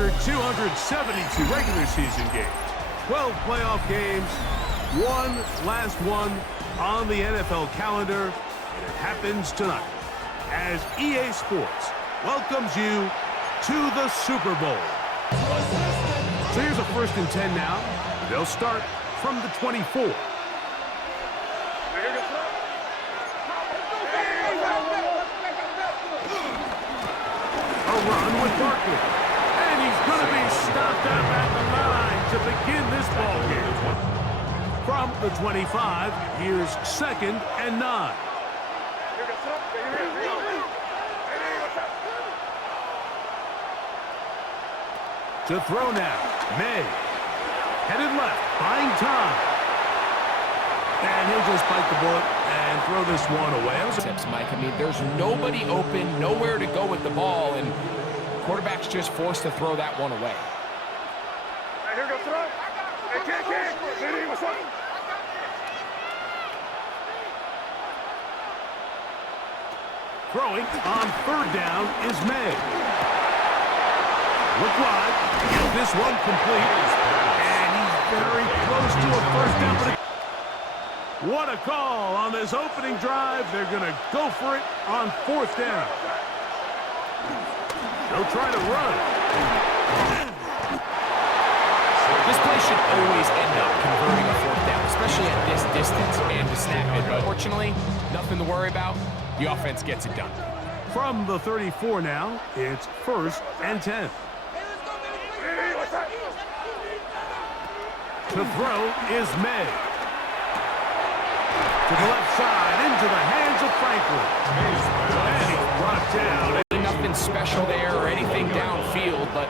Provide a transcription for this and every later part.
after 272 regular season games, 12 playoff games, one last one on the NFL calendar, and it happens tonight as EA Sports welcomes you to the Super Bowl. So here's a 1st and 10 now. They'll start from the 24. A run with Barkley. And he's going to be stopped up at the line to begin this ball game. From the 25, here's 2nd and 9. To throw now, May. Headed left, buying time. And he'll just bite the bullet and throw this one away. Tips, Mike. I mean, there's nobody open, nowhere to go with the ball, and quarterback's just forced to throw that one away. Here goes throw. Throwing on 3rd down is May. Look wide. Get this one complete. And he's very close to a 1st down. What a call on this opening drive. They're going to go for it on 4th down. They'll try to run. This play should always end up converting a 4th down, especially at this distance and to snap it. But fortunately, nothing to worry about. The offense gets it done. From the 34 now, it's 1st and 10. To throw is May. To the left side, into the hands of Franklin. And he's brought down. Nothing special there or anything downfield, but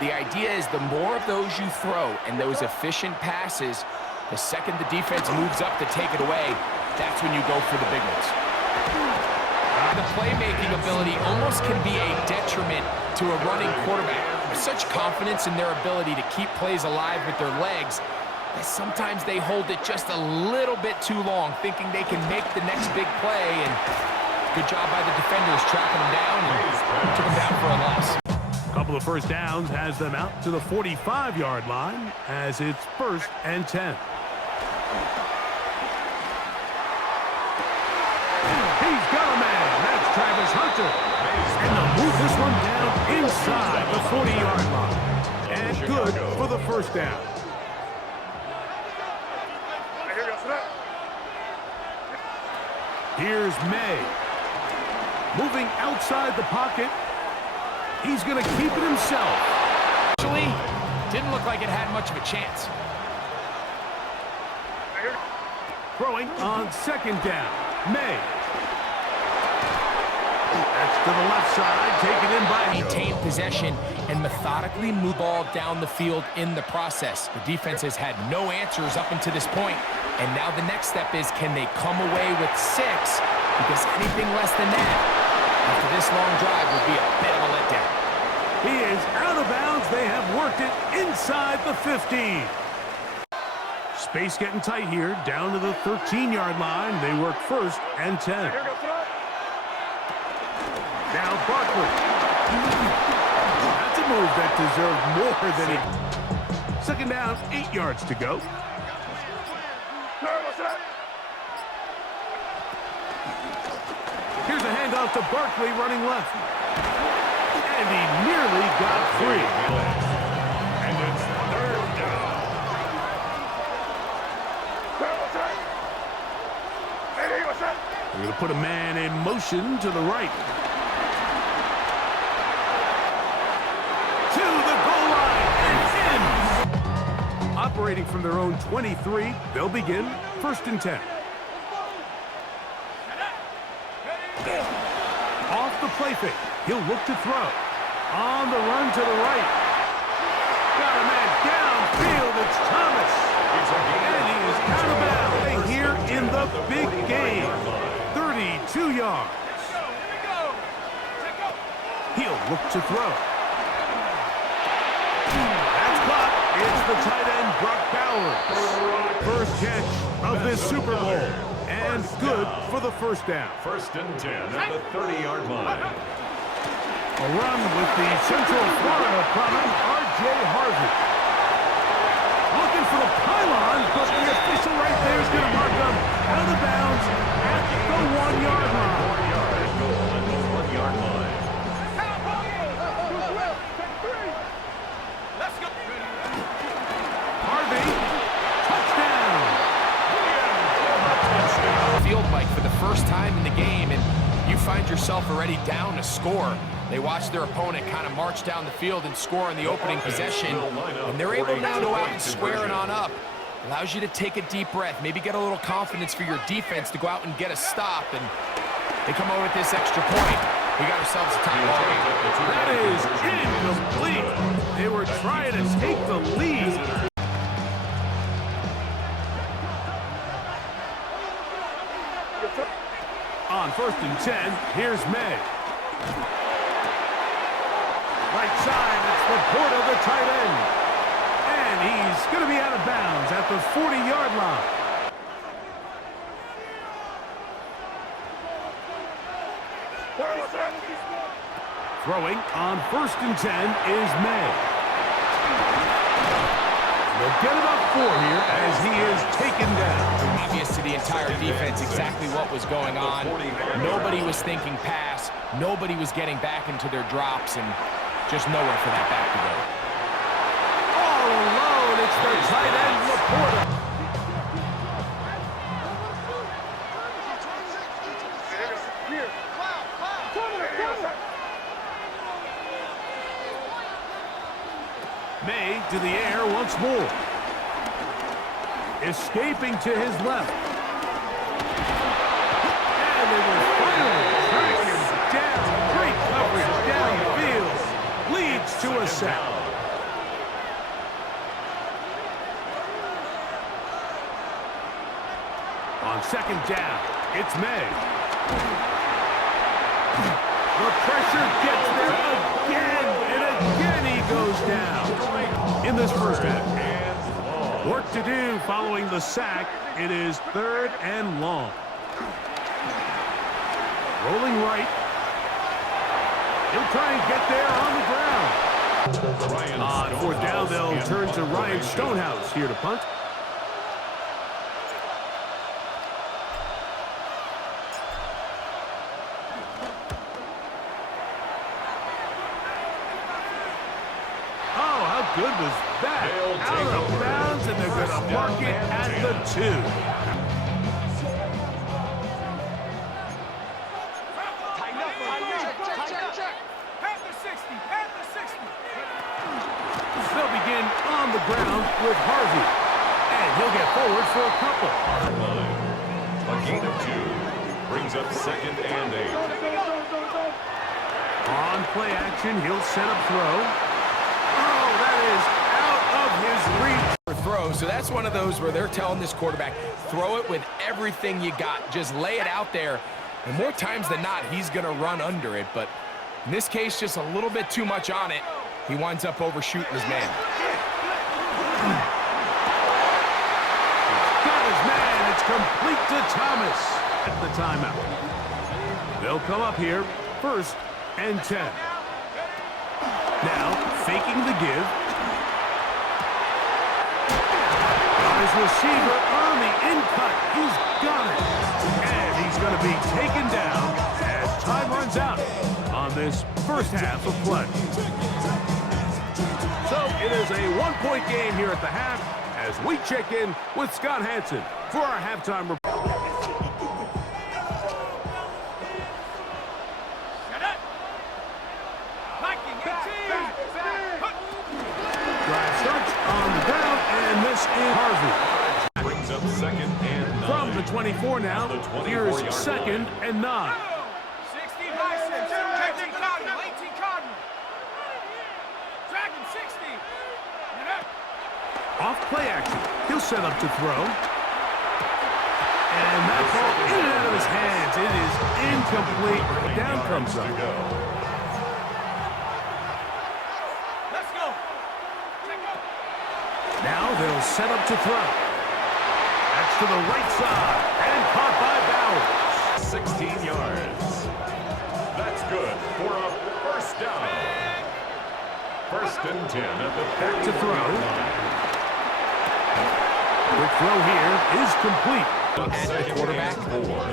the idea is the more of those you throw and those efficient passes, the second the defense moves up to take it away, that's when you go for the big ones. The playmaking ability almost can be a detriment to a running quarterback. Such confidence in their ability to keep plays alive with their legs that sometimes they hold it just a little bit too long, thinking they can make the next big play, and good job by the defenders tracking them down and took them down for a loss. A couple of 1st downs has them out to the 45-yard line as it's 1st and 10. He's got a man. That's Travis Hunter. And they'll move this one down inside the 40-yard line. And good for the 1st down. Here's May. Moving outside the pocket. He's going to keep it himself. Actually, didn't look like it had much of a chance. Throwing on 2nd down. May. That's to the left side, taken in by maintain possession and methodically move ball down the field in the process. The defense has had no answers up until this point, and now the next step is, can they come away with 6? Because anything less than that after this long drive would be a bit of a letdown. He is out of bounds. They have worked it inside the 15. Space getting tight here, down to the 13-yard line. They work 1st and 10. Now Barkley. That's a move that deserved more than he. 2nd down, 8 yards to go. Here's a handoff to Barkley running left. And he nearly got free. And it's 3rd down. We're going to put a man in motion to the right. Operating from their own 23, they'll begin 1st and 10. Off the play fake, he'll look to throw. On the run to the right. Got a man downfield, it's Thomas. And he is out of bounds here in the big game. 32 yards. He'll look to throw. That's caught. It's the tight end, Brock Bowers. First catch of this Super Bowl. And good for the 1st down. 1st and 10 at the 30-yard line. A run with the Central Florida product, R.J. Harvey. Looking for the pylon, but the official right there is going to mark him out of bounds at the 1-yard line. Harvey, touchdown. Field, Mike, for the first time in the game, and you find yourself already down to score. They watch their opponent kind of march down the field and score in the opening possession, and they're able now to go out and square it on up. Allows you to take a deep breath, maybe get a little confidence for your defense to go out and get a stop, and they come over with this extra point. We got ourselves a tie ball game. That is incomplete. They were trying to take the lead. On 1st and 10, here's May. Right side, it's Laporta, the tight end. And he's going to be out of bounds at the 40-yard line. Throwing on 1st and 10 is May. They'll get it up 4 here as he is taken down. Obvious to the entire defense exactly what was going on. Nobody was thinking pass. Nobody was getting back into their drops, and just nowhere for that back to go. All alone, it's the tight end, Laporta. May to the air once more. Escaping to his left. And they will finally track him down. Great coverage downfield. Leads to a sack. On 2nd down, it's May. The pressure gets there again, and again he goes down. In this first half, work to do following the sack. It is 3rd and long. Rolling right. He'll try and get there on the ground. On 4th down, they'll turn to Ryan Stonehouse here to punt. Good was that? Out of bounds, and they're going to mark it at the 2. They'll begin on the ground with Harvey, and he'll get forward for a couple. A gain of 2 brings up 2nd and 8. On play action, he'll set up throw. Out of his reach. Throw, so that's one of those where they're telling this quarterback, throw it with everything you got. Just lay it out there. And more times than not, he's going to run under it. But in this case, just a little bit too much on it. He winds up overshooting his man. Got his man. It's complete to Thomas at the timeout. They'll come up here, 1st and 10. Now, faking the give. His receiver on the in-cut. He's got it. And he's going to be taken down as time runs out on this first half of play. So it is a 1-point game here at the half as we check in with Scott Hanson for our halftime report. Drive starts on the ground, and this is Harvey. Brings up 2nd and 9. From the 24 now, here's 2nd and 9. 16 license, 18 Cardinal, 18 Cardinal. Dragon 60. Off play action, he'll set up to throw. And that ball in and out of his hands. It is incomplete. Down comes up. Now they'll set up to throw. That's to the right side. And caught by Bowers. 16 yards. That's good for a 1st down. and 10 at the Back to 40 throw. yard line. The throw here is complete. At the quarterback,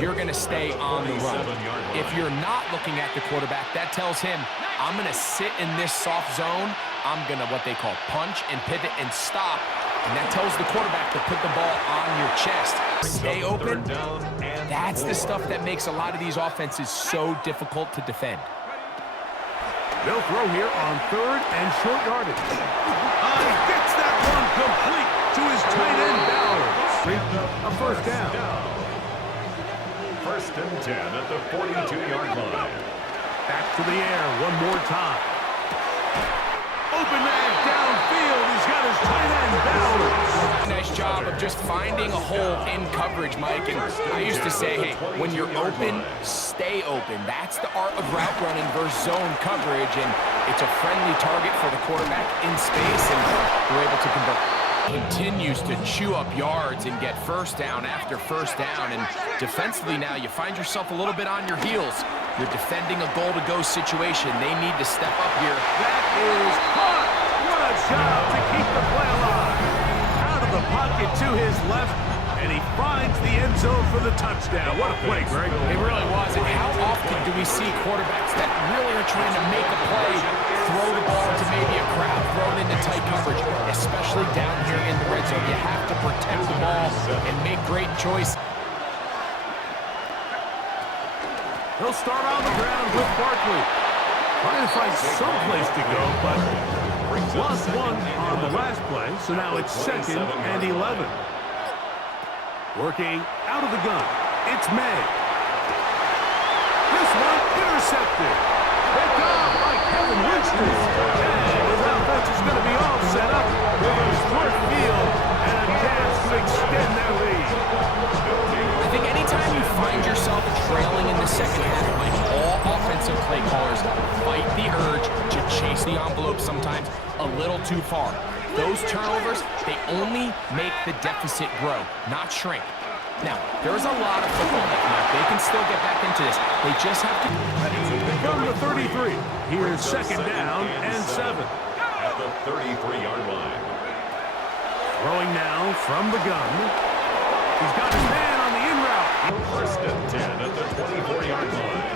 you're going to stay on the run. If you're not looking at the quarterback, that tells him, I'm going to sit in this soft zone. I'm going to what they call punch and pivot and stop. And that tells the quarterback to put the ball on your chest. Stay open. That's the stuff that makes a lot of these offenses so difficult to defend. They'll throw here on third and short yardage. He gets that one complete to his tight end Bowers. A first down. First and 10 at the 42-yard line. Back to the air one more time. Open man downfield. He's got his tight end Bowers. Nice job of just finding a hole in coverage, Mike. And I used to say, hey, when you're open, stay open. That's the art of route running versus zone coverage. And it's a friendly target for the quarterback in space, and we're able to convert. Continues to chew up yards and get first down after first down. And defensively now, you find yourself a little bit on your heels. You're defending a goal-to-go situation. They need to step up here. That is caught. What a job to keep the play alive. Out of the pocket to his left, and he finds the end zone for the touchdown. What a play, Greg. It really was. And how often do we see quarterbacks that really are trying to make a play, throw the ball to maybe a crowd, throw it into tight coverage, especially down here in the red zone? You have to protect the ball and make great choices. He'll start on the ground with Barkley. Trying to find some place to go, but lost one on the last play, so now it's second and 11. Working out of the gun, it's May. This one intercepted. Picked off by Kevin Winston. And his offense is going to be all set up with a smart field and a chance to extend their lead. I think anytime you find yourself trailing in the second half, like all offensive play callers fight the urge to chase the envelope sometimes a little too far. Those turnovers, they only make the deficit grow, not shrink. Now, there's a lot of football left now. They can still get back into this. They just have to... From the 33, here's second down and 7. At the 33-yard line. Throwing now from the gun. He's got his man on the in route. First and 10 at the 24-yard line.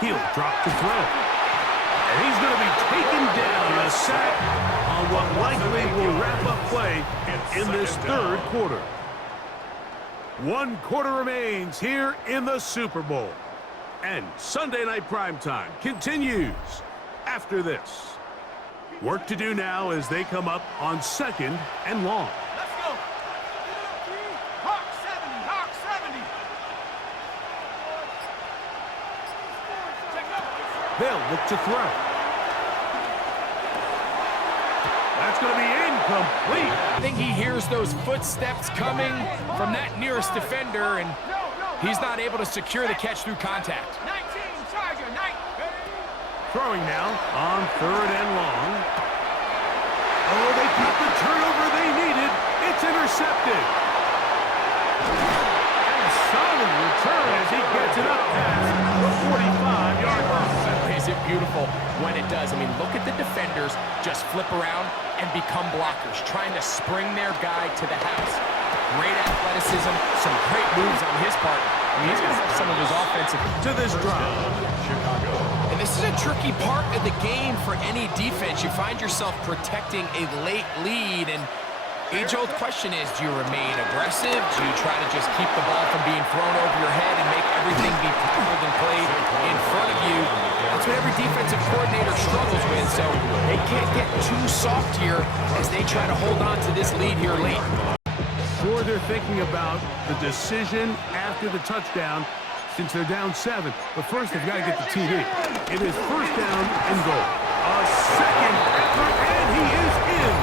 He'll drop to throw. And he's going to be taken down in a sack on what likely will wrap up play in this third quarter. 1 quarter remains here in the Super Bowl. And Sunday Night Primetime continues after this. Work to do now as they come up on second and long. Let's go. Hawk 70. Hawk 70. They'll look to throw. That's going to be incomplete. I think he hears those footsteps coming from that nearest defender, and he's not able to secure the catch through contact. 19, Charger, 9. Throwing now on third and long. Oh, they got the turnover they needed. It's intercepted. And solid return as he gets it up past the 45-yard line. Is it beautiful when it does? I mean, look at the defenders just flip around and become blockers, trying to spring their guy to the house. Great athleticism, some great moves on his part. I mean, he's going to have some of his offensive... To this drive. And this is a tricky part of the game for any defense. You find yourself protecting a late lead, and age-old question is, do you remain aggressive? Do you try to just keep the ball from being thrown over your head and make everything be tackled and played in front of you? That's what every defensive coordinator struggles with, so they can't get too soft here as they try to hold on to this lead here late. Sure, they're thinking about the decision after the touchdown since they're down 7. But first, they've got to get the TD. It is first down and goal. A second effort, and he is in.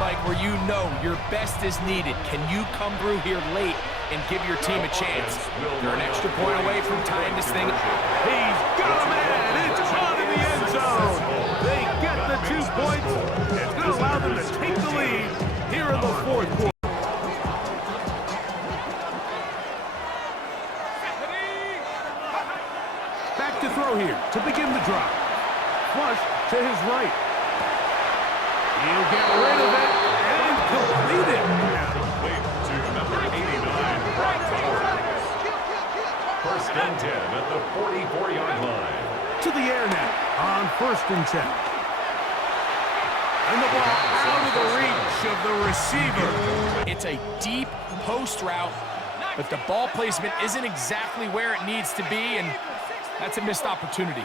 Mike, where you know your best is needed. Can you come through here late and give your team a chance? You're an extra point away from tying this thing. He's got a man. It's on in the end zone. They get the 2 points. It's going to allow them to take the lead here in the fourth quarter. to begin the drive. Flush to his right. He'll get rid of it and complete it. Complete to number 89, Brock Bowers. First and 10 at the 44-yard line. To the air now on 1st and 10. And the ball out of the reach of the receiver. It's a deep post route, but the ball placement isn't exactly where it needs to be, and that's a missed opportunity.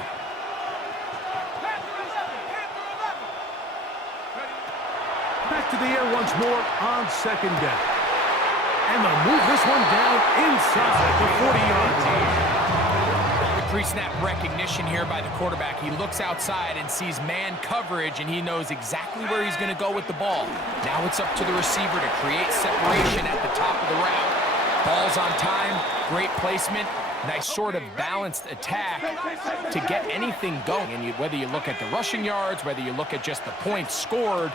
Back to the air once more on 2nd down. And they'll move this one down inside the 40-yard line. Pre-snap recognition here by the quarterback. He looks outside and sees man coverage, and he knows exactly where he's going to go with the ball. Now it's up to the receiver to create separation at the top of the route. Ball's on time, great placement, nice sort of balanced attack to get anything going. And whether you look at the rushing yards, whether you look at just the points scored,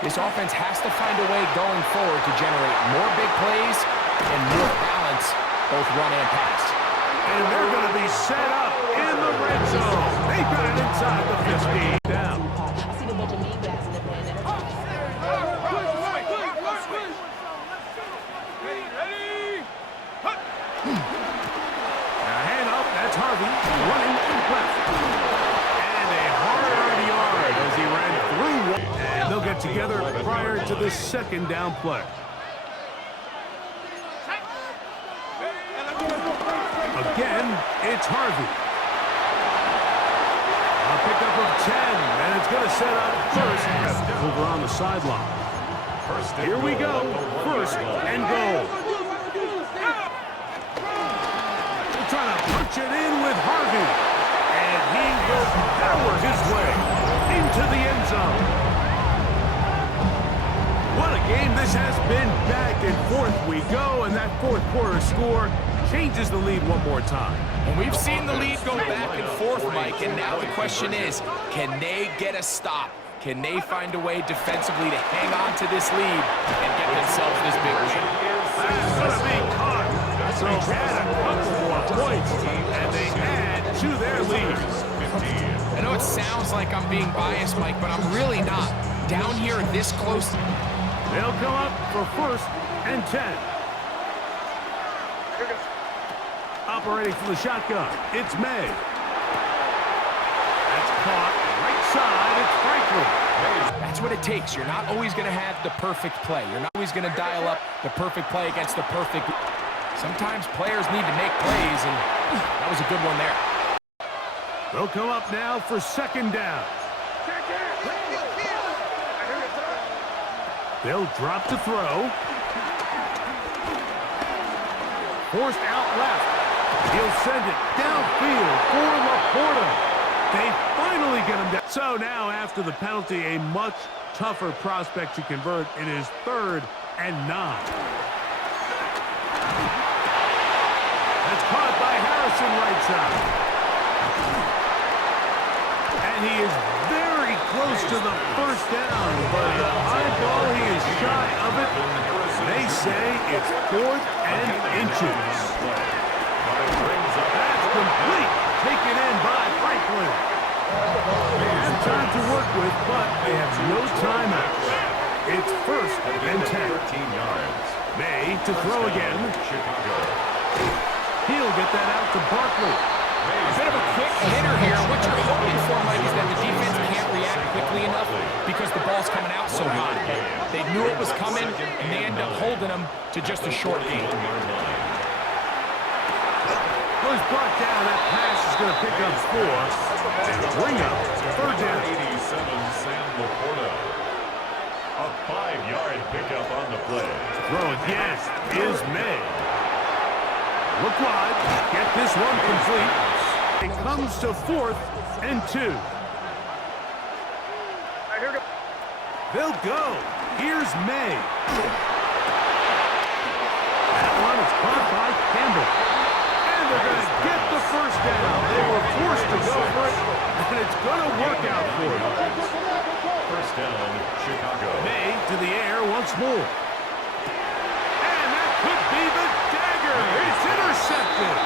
this offense has to find a way going forward to generate more big plays and more balance, both run and pass. And they're going to be set up in the red zone. They've got it inside the 15 down. I seen a bunch of mean bats in the band. Now hand up, that's Harvey running left. And a hard yard as he ran through one. And they'll get together prior to the 2nd down play. Again, it's Harvey. A pickup of 10, and it's going to set up 1st over on the sideline. Here we go, 1st and goal. They're trying to punch it in with Harvey, and he will power his way into the end zone. What a game this has been. Back and forth we go, and that 4th quarter score changes the lead one more time. And we've seen the lead go back and forth, Mike, and now the question is, can they get a stop? Can they find a way defensively to hang on to this lead and get themselves this big win? That's going to be caught. So add a couple more points, and they add to their lead. I know it sounds like I'm being biased, Mike, but I'm really not. Down here this close. They'll come up for 1st and 10. Operating from the shotgun, it's May. That's caught right side, it's Franklin. That's what it takes. You're not always going to have the perfect play. You're not always going to dial up the perfect play against the perfect. Sometimes players need to make plays, and that was a good one there. They'll come up now for 2nd down. They'll drop to throw. Forced out left. He'll send it downfield for Laporta. They finally get him down. So now, after the penalty, a much tougher prospect to convert. It is 3rd and 9. That's caught by Harrison right side. And he is very close to the 1st down, but the high ball, he is shy of it. They say it's 4th and inches. That's complete. Taken in by Franklin. They have time to work with, but they have no timeouts. It's 1st and 10. 13 yards. May to throw again. He'll get that out to Barkley. A bit of a quick hitter here. What you're hoping for, Mike, is that the defense can't react quickly enough because the ball's coming out so high. They knew it was coming, and they end up holding them to just a short gain. Well, he's brought down. That pass is going to pick up 4. And bring up 3rd down. 87, Sam Laporta. A 5-yard pickup on the play. Throw again is May. Look wide. Get this one complete. It comes to 4th and 2. They'll go. Here's May. That one is caught by Campbell. And they're going to get the 1st down. They were forced to go for it, and it's going to work out for them. 1st down, Chicago. May to the air once more. And that could be the dagger. It's intercepted.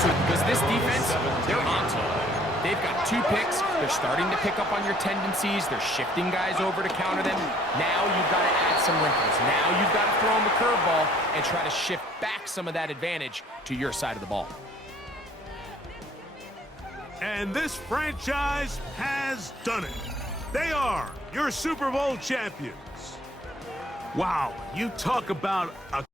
Because this defense, they're on to it. 2 picks. They're starting to pick up on your tendencies. They're shifting guys over to counter them. Now you've got to add some wrinkles. Now you've got to throw them a curveball and try to shift back some of that advantage to your side of the ball. And this franchise has done it. They are your Super Bowl champions. Wow, you talk about a